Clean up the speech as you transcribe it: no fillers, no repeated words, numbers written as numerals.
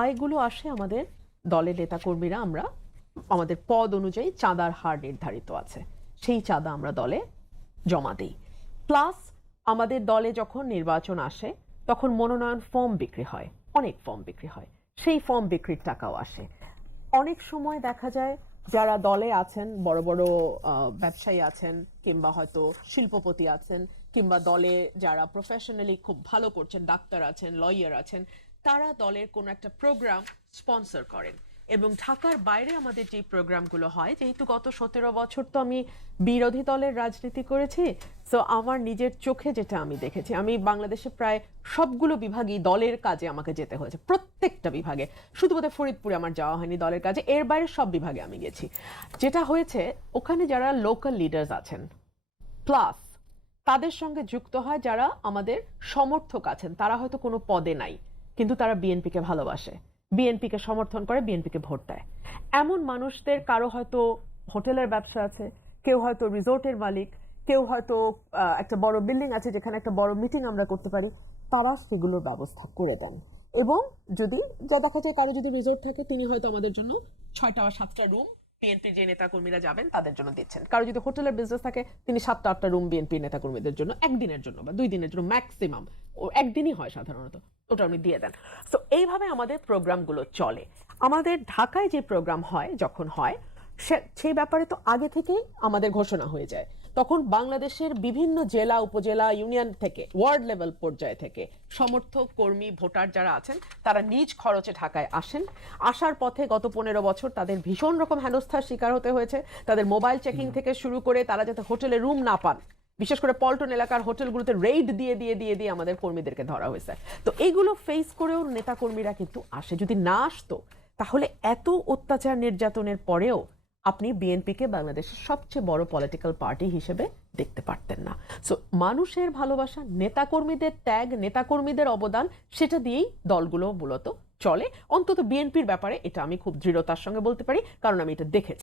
আয়গুলো আসে আমাদের দলের নেতাকর্মীরা, আমরা আমাদের পদ অনুযায়ী চাঁদার হার নির্ধারিত আছে, সেই চাঁদা আমরা দলে জমা দিই। প্লাস আমাদের দলে যখন নির্বাচন আসে তখন মনোনয়ন ফর্ম বিক্রি হয়, অনেক ফর্ম বিক্রি হয়, সেই ফর্ম বিক্রির টাকাও আসে। অনেক সময় দেখা যায় যারা দলে আছেন, বড় বড় ব্যবসায়ী আছেন, কিংবা হয়তো শিল্পপতি আছেন, কিংবা দলে যারা প্রফেশনালি খুব ভালো করছেন, ডাক্তার আছেন, লয়ার আছেন, তারা দলের কোনো একটা প্রোগ্রাম স্পন্সর করেন। এবং ঢাকার বাইরে আমাদের যে প্রোগ্রামগুলো হয়, যেহেতু গত 17 বছর তো আমি বিরোধী দলের রাজনীতি করেছি, সো আমার নিজের চোখে যেটা আমি দেখেছি, আমি বাংলাদেশে প্রায় সবগুলো বিভাগই দলের কাজে আমাকে যেতে হয়েছে, প্রত্যেকটা বিভাগে। শুধু বোধহয় ফরিদপুরে আমার যাওয়া হয়নি দলের কাজে, এর বাইরে সব বিভাগে আমি গেছি। যেটা হয়েছে, ওখানে যারা লোকাল লিডার্স আছেন, প্লাস তাদের সঙ্গে যুক্ত হয় যারা আমাদের সমর্থক আছেন, তারা হয়তো কোনো পদে নাই কিন্তু তারা বিএনপিকে ভালোবাসে, বিএনপিকে সমর্থন করে, বিএনপিকে ভোট দেয়। এমন মানুষদের কারো হয়তো হোটেলের ব্যবসা আছে, কেউ হয়তো রিসোর্টের মালিক, কেউ হয়তো একটা বড় বিল্ডিং আছে যেখানে একটা বড় মিটিং আমরা করতে পারি, তারা সেগুলোর ব্যবস্থা করে দেন। এবং যদি যা দেখা যায় কারো যদি রিসোর্ট থাকে, তিনি হয়তো আমাদের জন্য 6টা বা 7টা রুম বিএনপির যে নেতাকর্মীরা যাবেন তাদের জন্য দিচ্ছেন। কারো যদি হোটেলের বিজনেস থাকে, তিনি 7টা 8টা রুম বিএনপির নেতাকর্মীদের জন্য একদিনের জন্য বা 2 দিনের জন্য ম্যাক্সিমাম, ও একদিনই হয় সাধারণত, ওটা উনি দিয়ে দেন। তো এইভাবে আমাদের প্রোগ্রামগুলো চলে। আমাদের ঢাকায় যে প্রোগ্রাম হয়, যখন হয় সেই ব্যাপারে তো আগে থেকেই আমাদের ঘোষণা হয়ে যায়। তখন বাংলাদেশের বিভিন্ন জেলা, উপজেলা, ইউনিয়ন থেকে, ওয়ার্ড লেভেল পর্যায়ে থেকে সমর্থক, কর্মী, ভোটার যারা আছেন, তারা নিজ খরচে ঢাকায় আসেন। আসার পথে গত 15 বছর তাদের ভীষণ রকম হেনস্থার শিকার হতে হয়েছে। তাদের মোবাইল চেকিং থেকে শুরু করে তারা যাতে হোটেলে রুম না পান, বিশেষ করে পল্টন এলাকার হোটেলগুলোতে রেইড দিয়ে দিয়ে দিয়ে দিয়ে আমাদের কর্মীদেরকে ধরা হয়েছে। তো এইগুলো ফেস করেও নেতাকর্মীরা কিন্তু আসে। যদি না আসতো তাহলে এত অত্যাচার নির্যাতনের পরেও আপনি বিএনপিকে বাংলাদেশের সবচেয়ে বড় পলিটিক্যাল পার্টি হিসেবে দেখতে পারতেন না। সো মানুষের ভালোবাসা, নেতাকর্মীদের ত্যাগ, নেতাকর্মীদের অবদান, সেটা দিয়েই দলগুলো মূলত চলে। অন্তত বিএনপির ব্যাপারে এটা আমি খুব দৃঢ়তার সঙ্গে বলতে পারি, কারণ আমি এটা দেখেছি।